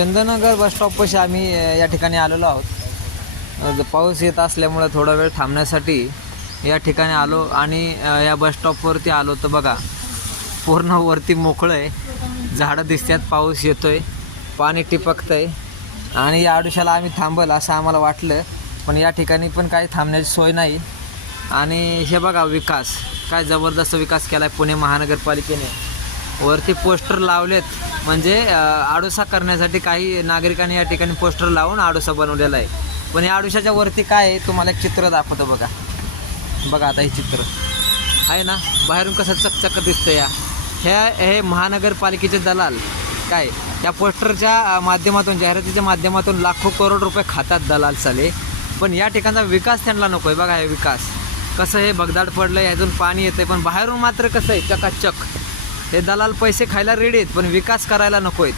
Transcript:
चंदननगर बस स्टॉपपाशी आम्ही या ठिकाणी आलेलो आहोत. पाऊस येत असल्यामुळे थोडा वेळ थांबण्यासाठी या ठिकाणी आलो आणि या बस स्टॉपवरती आलो तर बघा पूर्ण वरती मोकळं आहे, झाडं दिसतात, पाऊस येतोय, पाणी टिपकतंय आणि या आडुशाला आम्ही थांबल असं आम्हाला वाटलं, पण या ठिकाणी पण काही थांबण्याची सोय नाही. आणि हे बघा विकास, काय जबरदस्त विकास केला आहे पुणे महानगरपालिकेने. वरती पोस्टर लावलेत, म्हणजे आडुसा करण्यासाठी काही नागरिकांनी या ठिकाणी पोस्टर लावून आडुसा बनवलेला आहे. पण या आडुशाच्या वरती काय आहे तुम्हाला एक चित्र दाखवतो बघा. बघा आता हे चित्र आहे ना, बाहेरून कसं चकचक दिसतं. हे महानगरपालिकेचे दलाल काय या पोस्टरच्या माध्यमातून, जाहिरातीच्या माध्यमातून लाखो करोड रुपये खातात दलाल साले. पण या ठिकाणचा विकास त्यांना नको आहे. बघा हे विकास कसं हे भगदाड पडलं, यातून पाणी येतं, पण बाहेरून मात्र कसं आहे चकाचक. हे दलाल पैसे खायला रेडी आहेत पण विकास करायला नको आहेत.